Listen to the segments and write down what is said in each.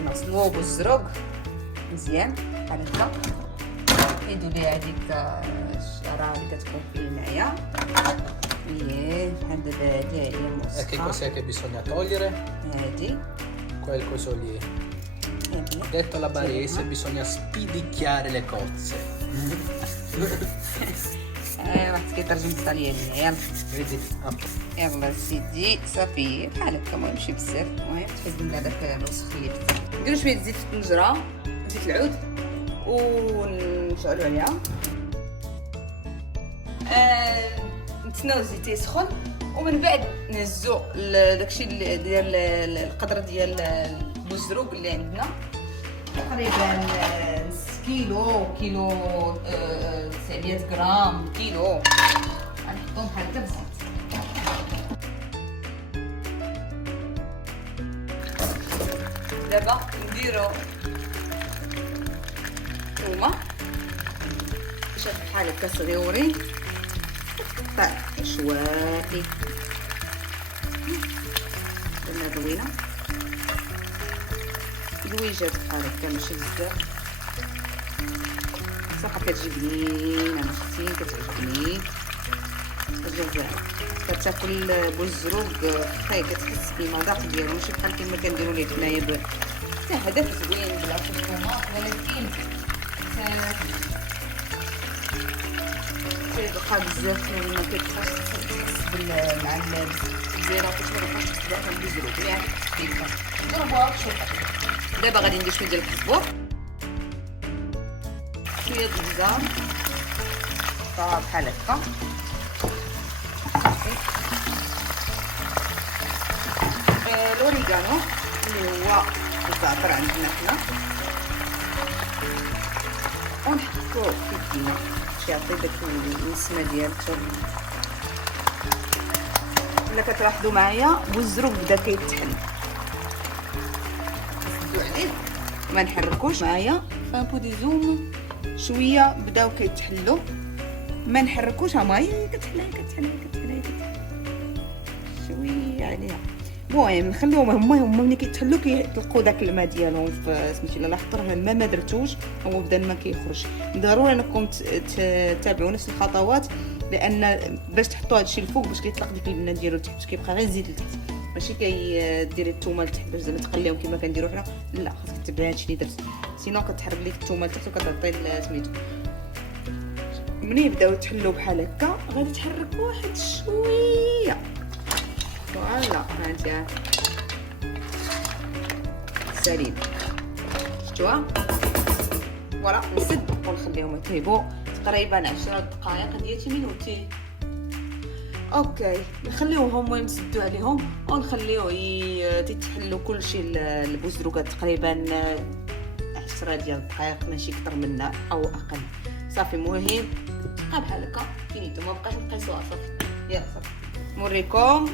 كنغسلو بوزروك مزيان بحال هكا. نحيدو ليه هذيك الشعره اللي كتكون فيه هنايا. Bene, e che cos'è che bisogna togliere? Vedi? Quel coso lì. Detto alla barese, bisogna spidicchiare le cozze. راح كيترجم بالطلياني. يلا Vedi? يلا سيدي صافي بحال هكا. المهم ماشي بزاف. المهم تحيد لنا داك الوسخ اللي فيه. نديرو شويه زيت الطنجره، زيت العود، ونشعلو عليها. نتسناو الزيت يسخن، ومن بعد نهزو داكشي ديال القدر ديال البوزروك اللي عندنا تقريبا نص كيلو 900 غرام كيلو. غنحطهم بحال هكا بالزيت. دابا نديرو ثومه شاف بحال هكا صغيورين شوائي. درنا زوينه زويجات بحال هكا ماشي بزاف. صراحه كتجي بنينه انا اختي كتعجبني الجزائر. كتاكل بوزروك خاي كتحس بالمذاق ديالو ماشي بحال كيما كنديرو ليه حنايا حتى هدف زوين بلا طوماط، ولكن كيبقى بزاف ما كيبقاش تحس مع الزيره كتبقاش بزاف البوزروك يعني كيبقى ضربوها بشوكه. دابا غادي ندير شويه ديال الكزبور، شويه د البزار صافي بحال هكا. صافي الاوريغانو اللي هو الزعتر عندنا حنا، ونحطو في الدينه باش يعطي داك النسمه ديالته. الا كتلاحظوا معايا بوزروك بدا كيتحل، نسدو عليه ما نحركوش. معايا فابو دي زوم شويه بداو كيتحلوا ما نحركوش. ها هي كتحل شويه عليها. المهم نخليوهم هما ملي كيتحلوا كيطلقوا داك الماء ديالهم في سميتو. الا لاحظتوا راه الماء ما درتوش، هو بدا الماء كيخرج. ضروري انكم تتابعوا نفس الخطوات، لان باش تحطوا هادشي الفوق باش كيطلق ديك البنه ديالو لتحت كيبقى غير الزيت لتحت، ماشي كيديري الثومه لتحت باش زعما تقليهم كما كنديروا حنا. لا خاصك تتبعي هادشي اللي درت، سينو كتحرك ليك الثومه لتحت وكتعطي سميتو. ملي يبداو يتحلوا بحال هكا غادي تحرك واحد شويه. فوالا هانتيا سليم شفتوها. فوالا نسد ونخليهم يطيبوا تقريبا 10 دقائق ديال 10 مينوتي. اوكي نخليوهم المهم نسدو عليهم ونخليوه يتحلوا كلشي البوزروكات تقريبا 10 ديال الدقائق ماشي اكثر منها او اقل. صافي المهم بقى بحال هكا فينيتو، ما بقاش نقيسوها صافي. يلا صافي نوريكم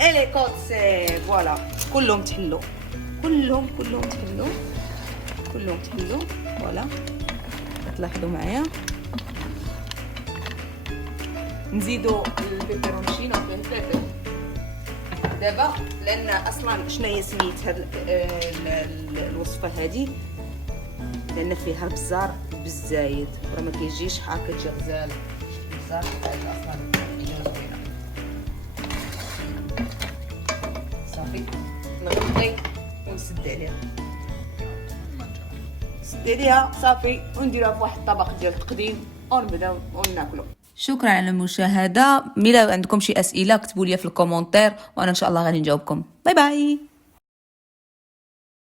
لي كوتسي. فوالا كلهم تحلوا كلهم تحلوا. فوالا تلاحظوا معايا نزيدوا البيبرونشينو فيه الفلفل دابا، لان اصلا شنو هي سميت هاد الوصفه هذه، لان فيها البزار بالزايد راه ما كيجيش هكا تجي غزال. البزار اصلا زوينه. صافي نغطي ونسد عليها صافي ونديرها في واحد الطبق ديال التقديم ونبداو وناكلو. شكرا على المشاهده. ملا عندكم شي اسئله كتبوا لي في الكومونتير وانا ان شاء الله غادي نجاوبكم. باي باي.